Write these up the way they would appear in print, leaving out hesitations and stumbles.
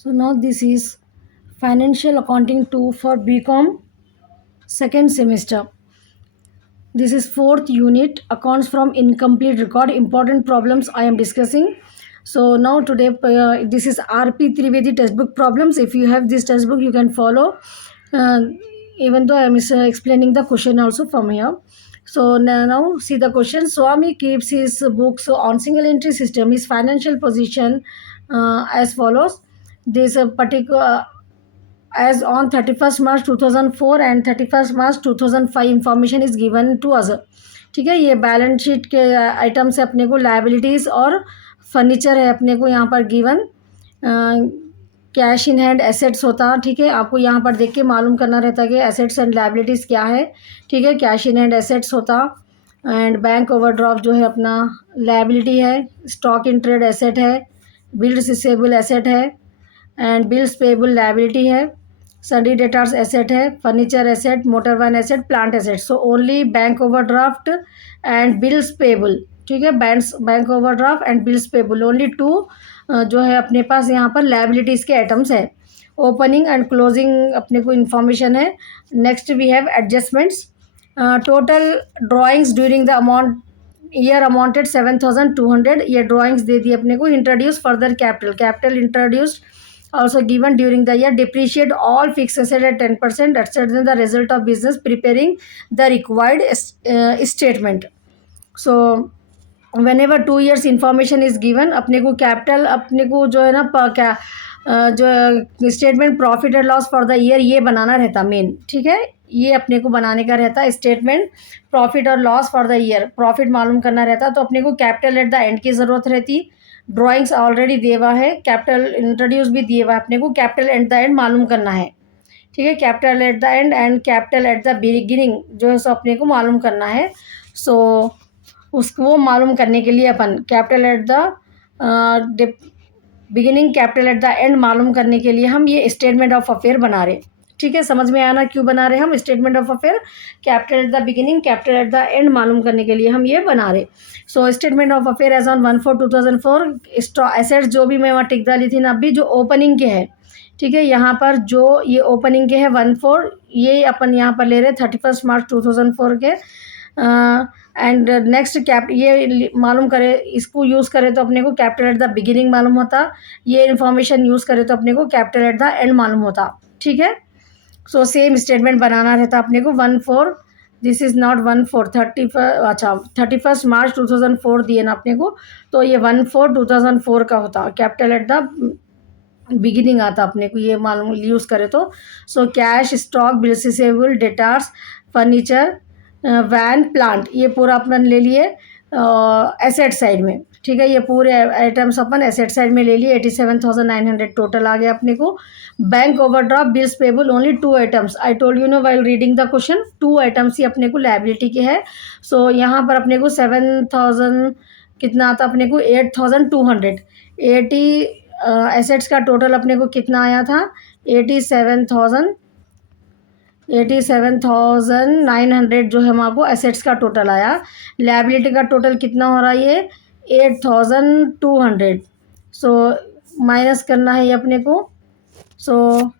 So now this is Financial Accounting 2 for BCom second semester. This is fourth unit, accounts from incomplete record, important problems I am discussing. So now today this is RP Trivedi textbook problems. If you have this textbook you can follow, uh, even though I am explaining the question also from here. So now see the question. Swami keeps his books on single entry system. His financial position as follows. This particular as on 31st March 2004 and 31st March 2005 information is given to us. ठीक है, ये balance sheet के items है अपने को, liabilities और furniture है अपने को यहाँ पर given. Cash in hand assets होता. ठीक है, आपको यहाँ पर देख के मालूम करना रहता है कि एसेट्स एंड लाइबिलिटीज़ क्या है. ठीक है, कैश इन हैंड एसेट्स होता एंड बैंक ओवरड्राफ्ट जो है अपना लाइबिलिटी है. स्टॉक इन ट्रेड एसेट है. बिल्स रिसीवेबल एसेट है एंड बिल्स पेबल लाइबिलिटी है. सडी डेटार्स एसेट है. Furniture asset, motor van asset, plant asset. So only bank overdraft and bills payable. ठीक है, bank overdraft and bills payable only two जो है अपने पास यहाँ पर लाइबिलिटीज़ के आइटम्स है. ओपनिंग एंड क्लोजिंग अपने को इन्फॉर्मेशन है. Next we have adjustments. Total drawings during the amount year amounted 7,200. ये ड्राइंग्स दे दी अपने को. Introduce further capital introduced also given during the year. Depreciate all fixed asset at 10%. That's the result of business preparing the required statement. So whenever 2 years information is given, अपने को capital अपने को जो है ना क्या जो statement profit and loss for the year ये बनाना रहता मेन. ठीक है, ये अपने को बनाने का रहता है स्टेटमेंट प्रॉफिट और loss for the year. Profit मालूम करना रहता तो अपने को कैपिटल एट द एंड की ज़रूरत रहती. ड्राइंग्स ऑलरेडी दिया हुआ है. कैपिटल इंट्रोड्यूस भी दिए हुआ है अपने को. कैपिटल एट द एंड मालूम करना है. ठीक है, capital at the and and capital at the beginning जो है सो अपने को मालूम करना है. सो उसको मालूम करने के लिए अपन capital at the beginning capital at the end मालूम करने के लिए हम ये स्टेटमेंट ऑफ अफेयर बना रहे. ठीक है, समझ में आना क्यों बना रहे हम statement of affair. Capital at the beginning capital at the end मालूम करने के लिए हम ये बना रहे. So statement of affair as on 1/4/2004. Assets जो भी मैं वहाँ टिक डाली थी ना अभी जो ओपनिंग के है. ठीक है, यहाँ पर जो ये ओपनिंग के है 1/4 ये अपन यहाँ पर ले रहे 31 मार्च 2004 के. एंड नेक्स्ट ये मालूम करे इसको यूज़ करें तो अपने को कैपिटल एट द बिगिनिंग मालूम होता. ये इन्फॉर्मेशन यूज़ करें तो अपने को कैपिटल एट द एंड मालूम होता. ठीक है, सो सेम स्टेटमेंट बनाना रहता अपने को. 1/4 दिस इज़ नॉट 1/4 31 मार्च 2004 दिए ना अपने को तो ये 1/4/2004 का होता. कैपिटल एट द बिगिनिंग आता अपने को ये मालूम यूज़ करे तो. So cash, stock, bills receivable, debtors, furniture, van, plant ये पूरा अपन ले लिए एसेट साइड में. ठीक है, ये पूरे आइटम्स अपन एसेट साइड में ले लिए. 87,900 टोटल आ गया अपने को. Bank overdraft, bills payable only 2 items. I told you no while reading the question 2 items ही अपने को लाइबिलिटी के है. सो यहाँ पर अपने को 7,000 कितना आता अपने को 8,200. 80 एसेट्स का टोटल अपने को कितना आया था 87,900 जो है हमारे को एसेट्स का टोटल आया. लायबिलिटी का टोटल कितना हो रहा है ये 8,200. सो माइनस करना है ये अपने को. So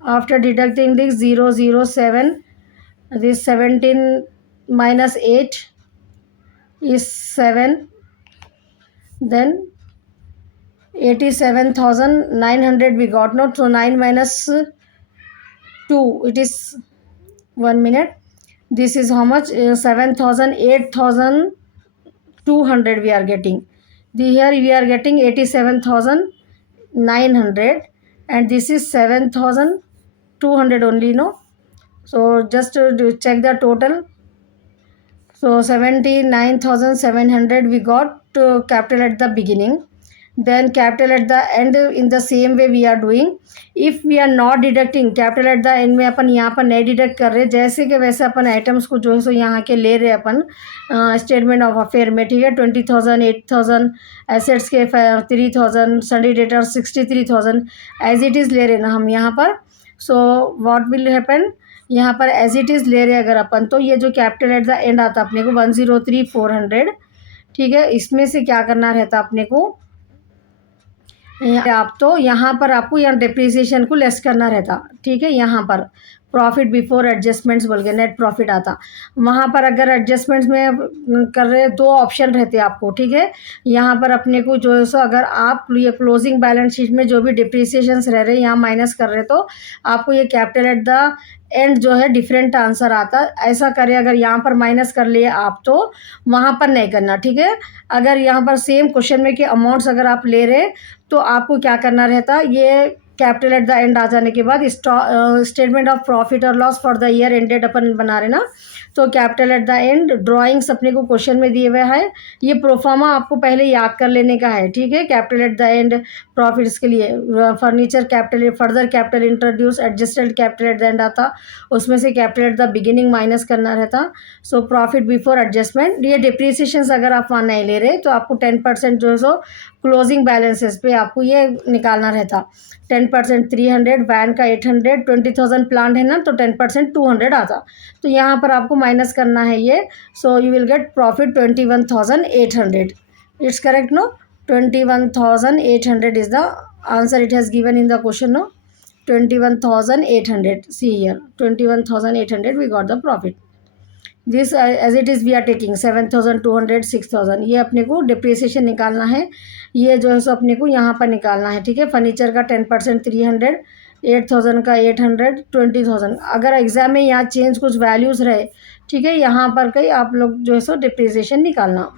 after deducting this 007 this 17 minus 8 is 7. Then 87,900 we got not. So 9 minus 2 it is 1 minute. This is how much 7,000 8,200 we are getting. Here we are getting 87,900 and this is 7,200 only no. So just to check the total. So 79,700 we got capital at the beginning. Then capital at the end in the same way we are doing. If we are not deducting capital at the end में अपन यहाँ पर नहीं deduct कर रहे जैसे कि वैसे अपन items को जो है सो यहाँ के ले रहे अपन स्टेटमेंट ऑफ अफेयर में. ठीक है, 20,000 8,000 एसेट्स के 3,000 sundry debtor 63,000 as it is ले रहे ना हम यहाँ पर. सो व्हाट विल हैपन यहाँ पर एज इट इज़ ले रहे अगर अपन तो ये जो कैपिटल एट द एंड आता अपने को 103,400. ठीक है, इसमें से क्या करना रहता अपने को आप तो यहाँ पर आपको यहाँ डिप्रिसिएशन को लेस करना रहता, ठीक है। यहाँ पर प्रॉफिट बिफोर एडजस्टमेंट्स बोल के नेट प्रॉफिट आता, वहाँ पर अगर एडजस्टमेंट्स में कर रहे दो ऑप्शन रहते आपको, ठीक है। यहाँ पर अपने को जो है सो अगर आप ये क्लोजिंग बैलेंस शीट में जो भी डिप्रिसिएशंस रह रहे हैं यहाँ माइनस कर रहे तो आपको ये कैपिटल एट द एंड जो है डिफरेंट आंसर आता। ऐसा करें अगर यहाँ पर माइनस कर लिए आप तो वहाँ पर नहीं करना, ठीक है। अगर यहाँ पर सेम क्वेश्चन में कि अमाउंट्स अगर आप ले रहे तो आपको क्या करना रहता, ये कैपिटल एट द एंड आ जाने के बाद स्टेटमेंट ऑफ प्रॉफिट और loss for the year ended अपन बना रहे ना, तो capital at the end drawings अपने को क्वेश्चन में दिए हुए हैं। ये प्रोफार्मा आपको पहले याद कर लेने का है, ठीक है। Capital at the and profits के लिए furniture capital, further capital introduce, adjusted capital at the end आता, उसमें से capital at the beginning minus करना रहता। सो प्रॉफिट बिफोर एडजस्टमेंट, ये डिप्रिसिएशन अगर आप वहाँ नहीं ले रहे तो आपको 10% जो है सो क्लोजिंग बैलेंसेस पे आपको ये निकालना रहता। 10% 300, वैन का 800, 20,000 प्लान है ना तो 10% 200 आता। तो यहाँ पर आपको माइनस करना है ये। So you will get profit 21,800। It's correct no? 21,800 is the answer it has given in the question no. 21,800, see here 21,800 we got the profit. This as it is we are taking 7,200, 6,000, ये अपने को depreciation निकालना है। ये जो है सो अपने को यहाँ पर निकालना है, ठीक है। फर्नीचर का 10% 300, 8,000 का 800, 20,000। अगर एग्जाम में यहाँ चेंज कुछ वैल्यूज़ रहे, ठीक है, यहाँ पर कहीं आप लोग जो है सो डिप्रिसिएशन निकालना।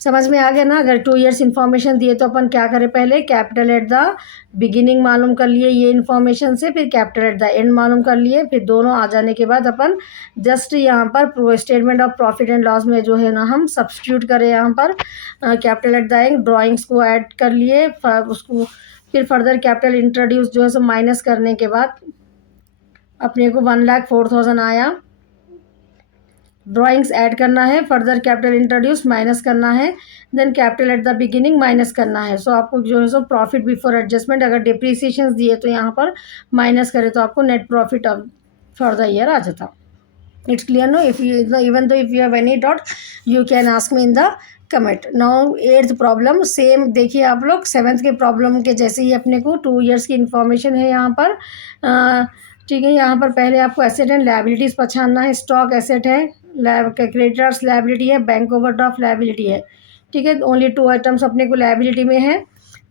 समझ में आ गया ना? अगर 2 ईयर्स इन्फॉर्मेशन दिए तो अपन क्या करें, पहले कैपिटल एट द बिगिनिंग मालूम कर लिए ये इन्फॉर्मेशन से, फिर कैपिटल एट द एंड मालूम कर लिए, फिर दोनों आ जाने के बाद अपन जस्ट यहाँ पर statement of profit and loss में जो है ना हम सब्स्टिट्यूट करें यहाँ पर capital at the end, drawings को ऐड कर लिए, उसको फिर फर्दर कैपिटल इंट्रोड्यूस जो है सो माइनस करने के बाद अपने को 1,04,000 आया। ड्राइंग्स ऐड करना है, फर्दर कैपिटल इंट्रोड्यूस माइनस करना है, then capital at the beginning minus करना है। सो आपको जो है सो प्रॉफिट बिफोर एडजस्टमेंट, अगर डिप्रिसिएशंस दिए तो यहाँ पर माइनस करें तो आपको net profit for the year आ जाता। It's clear no? If you even though if you have any doubt you can ask me in the comment. Now 8th problem same देखिए आप लोग 7th के प्रॉब्लम के जैसे ही अपने को 2 ईयर्स की इन्फॉर्मेशन है यहाँ पर, ठीक है। यहाँ पर पहले आपको एसेट एंड लायबिलिटीज़ पहचानना है। स्टॉक एसेट है, क्रेडिटर्स लायबिलिटी है, बैंक ओवरड्राफ्ट लायबिलिटी है, ठीक है। ओनली 2 आइटम्स अपने को लायबिलिटी में है।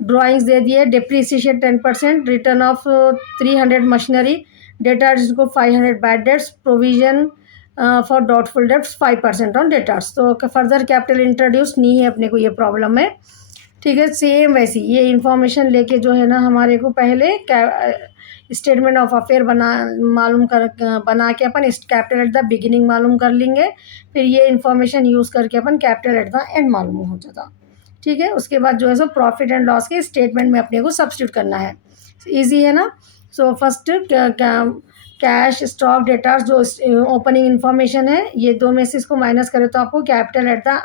ड्राइंग्स दे दिए, depreciation 10%, return of 300 machinery, debtors को 500, bad debts, provision for doubtful debts 5% on debtors. तो फर्दर कैपिटल इंट्रोड्यूस नहीं है अपने को ये प्रॉब्लम में, ठीक है। सेम वैसी ये इन्फॉर्मेशन लेके जो है ना हमारे को पहले स्टेटमेंट ऑफ अफेयर बना के अपन कैपिटल एट द बिगिनिंग मालूम कर लेंगे, फिर ये इन्फॉर्मेशन यूज़ करके अपन कैपिटल एट द एंड मालूम हो जाता, ठीक है। उसके बाद जो है सो प्रॉफिट एंड लॉस के स्टेटमेंट में अपने को सब्स्टिट्यूट करना है। ईजी है ना? So first cash, stock, debtors जो ओपनिंग इन्फॉर्मेशन है, ये दो में से इसको माइनस करें तो आपको कैपिटल एट द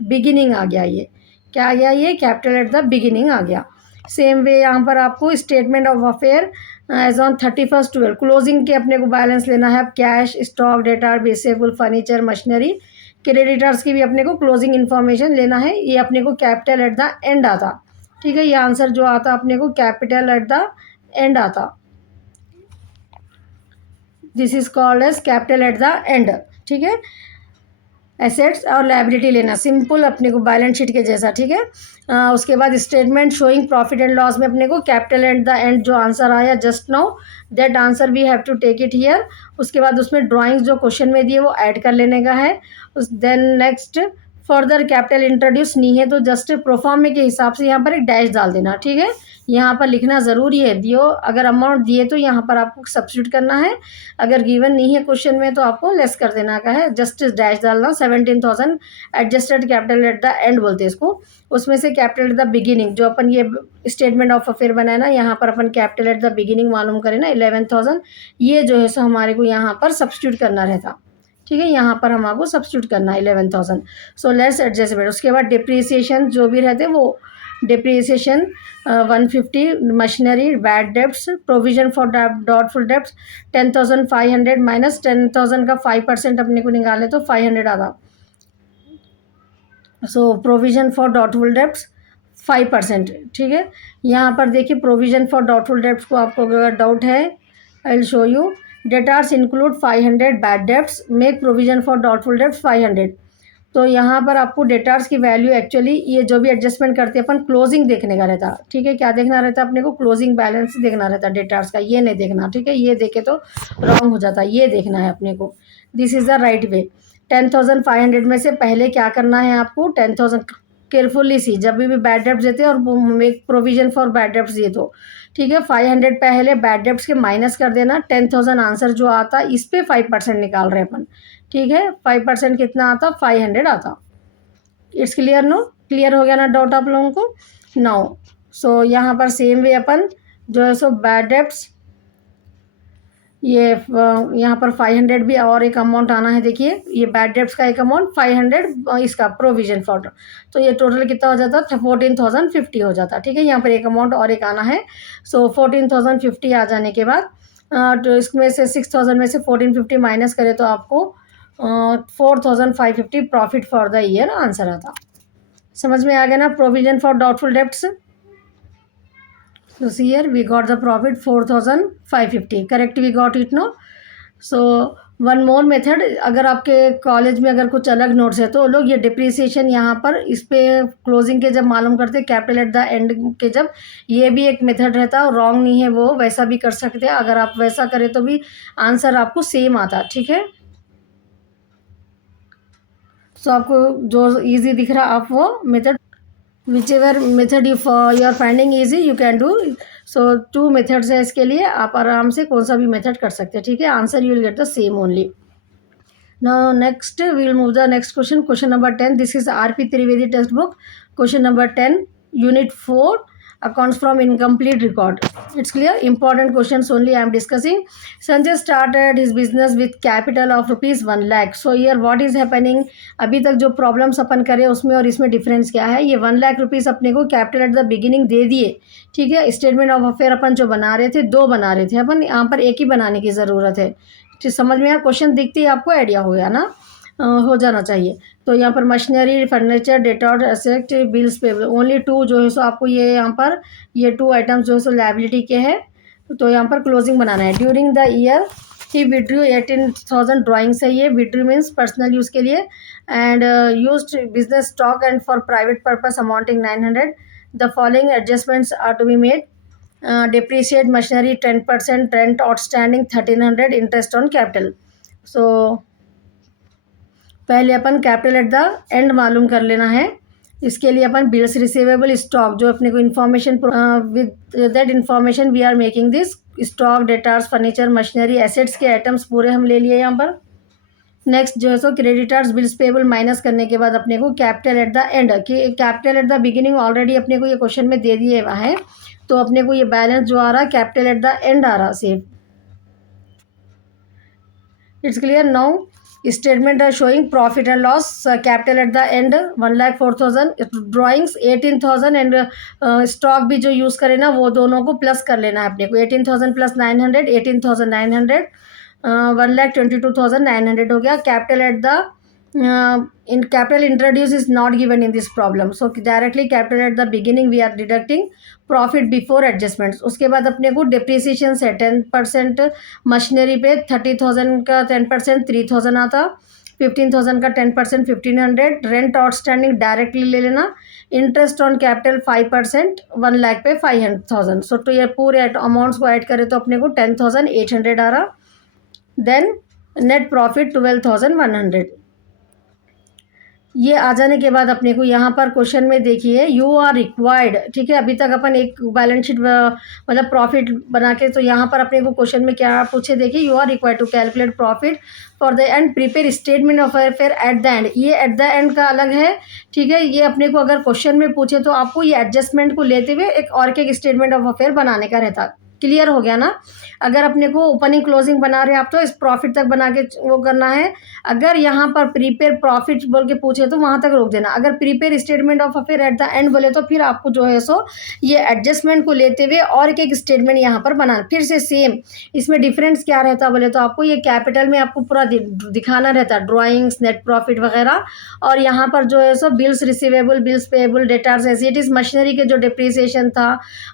बिगिनिंग आ गया। ये क्या आ गया? ये कैपिटल एट द बिगिनिंग आ गया। सेम वे यहाँ पर आपको statement of affair as on 31/12 closing के अपने को बैलेंस लेना है। कैश, स्टॉक, डेटार, बेसेबल, फर्नीचर, मशीनरी, क्रेडिटर्स की भी अपने को क्लोजिंग इन्फॉर्मेशन लेना है। ये अपने को कैपिटल एट द एंड आता, ठीक है। ये आंसर जो आता अपने को कैपिटल एट द एंड आता। This is called as capital at the end, ठीक है। एसेट्स और लायबिलिटी लेना सिंपल अपने को बैलेंस शीट के जैसा, ठीक है। उसके बाद statement showing profit and loss में अपने को कैपिटल एट द एंड जो आंसर आया just now that answer we have to take it here. उसके बाद उसमें ड्राइंग्स जो क्वेश्चन में दिए वो ऐड कर लेने का है। Then next further capital introduce नहीं है तो जस्ट प्रोफॉर्मे के हिसाब से यहाँ पर एक डैश डाल देना, ठीक है। यहाँ पर लिखना ज़रूरी है, दियो अगर अमाउंट दिए तो यहाँ पर आपको सब्स्टिट्यूट करना है, अगर गिवन नहीं है क्वेश्चन में तो आपको लेस कर देना का है, जस्ट डैश डालना। 17,000 adjusted capital at the and बोलते हैं इसको। उसमें से कैपिटल एट द बिगिनिंग जो अपन ये स्टेटमेंट ऑफ अफेयर बनाए ना, यहाँ पर अपन कैपिटल एट द बिगिनिंग मालूम करें ना 11,000, ये जो है सो हमारे को यहाँ पर सब्स्टिट्यूट करना रहता, ठीक है। यहाँ पर हमारे सब्स्टिट्यूट करना है 11,000। So less adjustment. उसके बाद डिप्रिसिएशन जो भी रहते वो depreciation 150, machinery, bad debts, provision for doubtful debts 10,500 minus 10,000 का 5% अपने को निकाले तो 500 आता। So provision for doubtful debts 5%। ठीक है, यहाँ पर देखिए प्रोविजन फॉर डाउटफुल डेब्ट्स को आपको अगर डाउट है, I will show you. Debtors include 500 bad debts, make provision for doubtful debts 500। तो यहाँ पर आपको डेटार्स की वैल्यू एक्चुअली ये जो भी एडजस्टमेंट करते हैं अपन क्लोजिंग देखने का रहता। ठीक है, क्या देखना रहता है अपने को? क्लोजिंग बैलेंस देखना रहता है डेटार्स का, ये नहीं देखना। ठीक है, ये देखे तो रॉन्ग हो जाता है, ये देखना है अपने को। This is the right way. 10,500 में से पहले क्या करना है आपको? 10,000 केयरफुली सी, जब भी बैड डेब्ट्स देते हैं और make provision for bad debts दिए तो ठीक है, 500 पहले बैड डेब्ट्स के माइनस कर देना। 10,000 आंसर जो आता इस पे 5% निकाल रहे हैं अपन। ठीक है, 5% कितना आता? 500 आता। It's clear? नो क्लियर हो गया ना डाउट आप लोगों को? नाउ सो यहाँ पर सेम वे अपन जो है सो बैड डेब्ट्स, ये यहाँ पर 500 भी और एक अमाउंट आना है। देखिए ये बैड डेब्ट्स का एक अमाउंट 500 इसका प्रोविजन फॉर, तो ये टोटल कितना हो जाता? 14,050 हो जाता। ठीक है, यहाँ पर एक अमाउंट और एक आना है। सो 14,050 आ जाने के बाद तो इसमें से 6,000 में से 1450 माइनस करें तो आपको 4,550 profit for the year answer आता। समझ में आ गया ना? Provision for doubtful debts. So here we got the profit 4,550. Correct, we got it, no? So one more method, अगर आपके कॉलेज में अगर कुछ अलग नोट्स है तो लोग ये डिप्रिसिएशन यहाँ पर इस पे क्लोजिंग के जब मालूम करते हैं, कैपिटल एट द एंड के जब, ये भी एक मेथड रहता है और रॉन्ग नहीं है वो, वैसा भी कर सकते हैं। अगर आप वैसा करें तो भी आंसर आपको सेम आता। ठीक है, सो आपको जो इजी दिख रहा आप वो method, whichever method you are finding easy you can do। so 2 methods है इसके लिए, आप आराम से कौन सा भी मेथड कर सकते हैं। ठीक है, answer you will get the same only। now next we will move the next question, question number 10। this is RP Trivedi textbook, question number 10, unit 4, accounts from incomplete record। it's clear, important questions only I am discussing। Sanjay started his business with capital of rupees 1 lakh। so here what is happening, अभी तक जो problems अपन करें उसमें और इसमें difference क्या है? ये 1 लाख रुपीज़ अपने को capital at the beginning they दिए। ठीक है, स्टेटमेंट ऑफ अफेयर अपन जो बना रहे थे, 2 बना रहे थे अपन, यहाँ पर एक ही बनाने की ज़रूरत है। ठीक, समझ में आया? क्वेश्चन दिखते ही आपको आइडिया हो गया ना? हो जाना चाहिए। तो यहाँ पर मशीनरी, फर्नीचर, डेटॉर, एसेट, बिल्स पे ओनली 2 जो है सो आपको ये यहाँ पर ये 2 आइटम्स जो है सो लायबिलिटी के हैं। तो यहाँ पर क्लोजिंग बनाना है। ड्यूरिंग द ईयर ही विड्रू 18,000, ड्राइंग्स है ये। विड्रू मीन्स पर्सनल यूज़ के लिए। And used business stock and for private purpose amounting 900। The following adjustments are to be made. depreciate machinery 10%, rent outstanding 1,300, interest on capital। so पहले अपन capital at the end मालूम कर लेना है। इसके लिए अपन bills receivable, stock जो अपने को information, with that information we are making this stock, debtors, furniture, machinery, assets के आइटम्स पूरे हम ले लिए यहाँ पर। नेक्स्ट जो है सो क्रेडिटर्स, बिल्स पेबल माइनस करने के बाद अपने को कैपिटल एट द एंड, कि capital at the beginning already अपने को ये क्वेश्चन में दे दिए हुआ है, तो अपने को ये बैलेंस जो आ रहा है कैपिटल एट द एंड आ रहा same. It's clear? Now statement are showing profit and loss, capital at the end 1,04,000, drawings 18,000 and stock भी जो यूज़ करें ना वो दोनों को प्लस कर लेना है अपने को। 18,000 प्लस 900, 18,900, 1,22,900 हो गया। Capital at the in capital introduce is not given in this problem, so directly capital at the beginning we are deducting profit before adjustments। उसके बाद अपने को depreciation है 10%, मशीनरी पे 30,000 का 10% 3,000 आता, 15,000 का 10% 1,500, रेंट आउटस्टैंडिंग डायरेक्टली ले लेना, इंटरेस्ट ऑन कैपिटल 5%, 1 लाख पे 500,000। सो तो ये पूरे अमाउंट्स को ऐड करें तो अपने को 10,800 आ रहा। Then net profit 12,100। ये आ जाने के बाद अपने को यहाँ पर क्वेश्चन में देखिए यू आर रिक्वायर्ड। ठीक है, अभी तक अपन एक बैलेंस शीट मतलब प्रॉफिट बना के, तो यहाँ पर अपने को क्वेश्चन में क्या पूछे, देखिए you are required to calculate profit for the end, prepare statement of affair at the end. ये एट द एंड का अलग है। ठीक है, ये अपने को अगर क्वेश्चन में पूछे तो आपको ये एडजस्टमेंट को लेते हुए एक और एक स्टेटमेंट ऑफ अफेयर बनाने का रहता। क्लियर हो गया ना। अगर अपने को ओपनिंग क्लोजिंग बना रहे हैं आप तो इस प्रॉफिट तक बना के वो करना है। अगर यहाँ पर प्रीपेयर प्रॉफिट बोल के पूछे तो वहाँ तक रोक देना। अगर prepare statement of affair at the and बोले तो फिर आपको जो है सो ये एडजस्टमेंट को लेते हुए और एक स्टेटमेंट यहाँ पर बनाना। फिर से सेम इसमें डिफरेंस क्या रहता बोले तो आपको ये कैपिटल में आपको पूरा दिखाना रहता, ड्राइंग्स, नेट प्रॉफिट वगैरह। और यहाँ पर जो है सो bills receivable, bills payable, debtors, assets, machinery के जो डिप्रिसिएशन था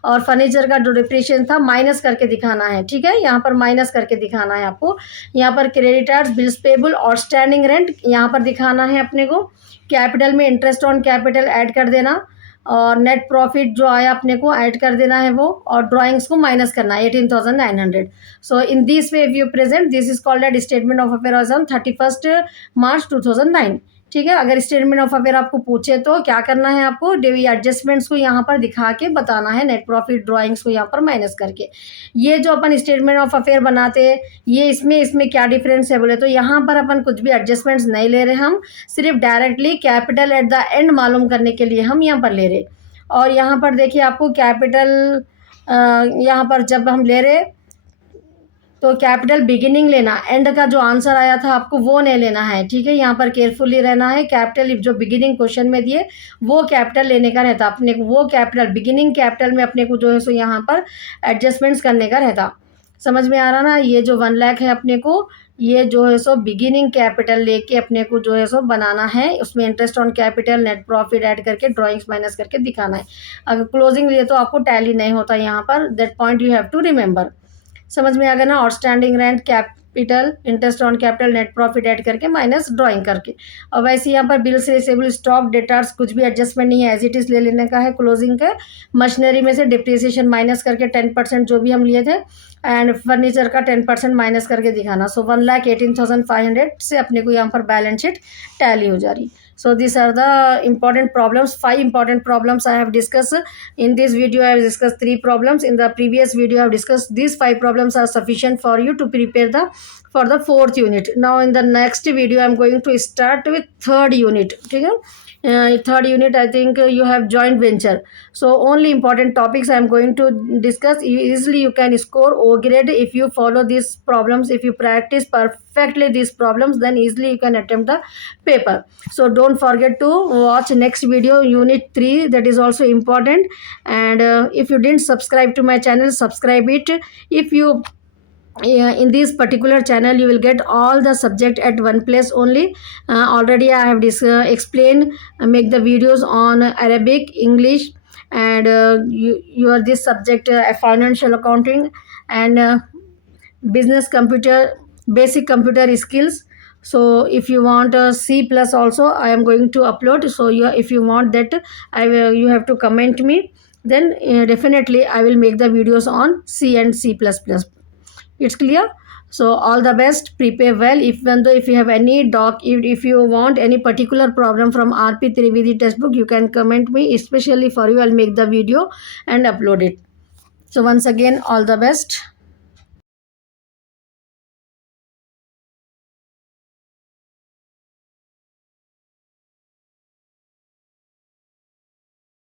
और फर्नीचर का जो डिप्रिसिएशन था माइनस करके दिखाना है। ठीक है, यहाँ पर माइनस करके दिखाना है आपको। यहाँ पर creditors, bills payable, outstanding rent यहाँ पर दिखाना है अपने को। कैपिटल में इंटरेस्ट ऑन कैपिटल ऐड कर देना और नेट प्रॉफिट जो आया अपने को ऐड कर देना है वो, और ड्राइंग्स को माइनस करना है 18,900। So in this way if you present this is called at statement of affair on 31 March 2009। ठीक है, अगर स्टेटमेंट ऑफ अफेयर आपको पूछे तो क्या करना है आपको, एडजस्टमेंट्स को यहाँ पर दिखा के बताना है, नेट प्रॉफिट ड्राइंग्स को यहाँ पर माइनस करके। ये जो अपन स्टेटमेंट ऑफ अफेयर बनाते हैं ये इसमें क्या डिफरेंस है बोले तो यहाँ पर अपन कुछ भी एडजस्टमेंट्स नहीं ले रहे, हम सिर्फ directly capital at the end मालूम करने के लिए हम यहाँ पर ले रहे। और यहाँ पर देखिए आपको कैपिटल यहाँ पर जब हम ले रहे तो कैपिटल बिगिनिंग लेना, एंड का जो आंसर आया था आपको वो नहीं लेना है। ठीक है, यहाँ पर केयरफुली रहना है। कैपिटल जो बिगिनिंग क्वेश्चन में दिए वो कैपिटल लेने का रहता अपने को, वो कैपिटल बिगिनिंग कैपिटल में अपने को जो है सो यहाँ पर एडजस्टमेंट्स करने का रहता। समझ में आ रहा ना। ये जो 1 लाख है अपने को, ये जो है सो बिगिनिंग कैपिटल लेके अपने को जो है सो बनाना है, उसमें interest on capital, net profit add करके ड्राइंग्स माइनस करके दिखाना है। अगर क्लोजिंग लिए तो आपको टैली नहीं होता यहाँ पर, that point you have to remember. समझ में आ गया ना। Outstanding rent, capital, interest on capital, net profit add करके माइनस ड्राइंग करके। और वैसे यहाँ पर बिल्स रिसीवेबल, स्टॉक, डेटार्स कुछ भी एडजस्टमेंट नहीं है, एज इट इज ले लेने का है क्लोजिंग का। मशीनरी में से डिप्रिसिएशन माइनस करके 10% जो भी हम लिए थे, एंड फर्नीचर का 10% माइनस करके दिखाना। सो 1,18,500 से अपने को यहाँ पर बैलेंस शीट टैली हो जा रही। So these are the important problems, 5 important problems I have discussed. In this video I have discussed 3 problems. In the previous video I have discussed these 5 problems are sufficient for you to prepare for the 4th unit. Now in the next video I am going to start with 3rd unit. ठीक है, 3rd unit I think you have joint venture. So only important topics I am going to discuss. Easily you can score O grade if you follow these problems. If you practice perfectly these problems, then easily you can attempt the paper. So don't forget to watch next video, unit 3, that is also important. And if you didn't subscribe to my channel, subscribe it. If you in this particular channel you will get all the subject at one place only. Already I have explained, make the videos on Arabic, English, and you are this subject financial accounting and business computer, basic computer skills. So if you want C plus also I am going to upload. So if you want that you have to comment me, then definitely I will make the videos on C and C plus plus. It's clear. So all the best, prepare well. Even though if you have any if you want any particular problem from RP Trivedi textbook, you can comment me, especially for you I'll make the video and upload it. So once again, all the best.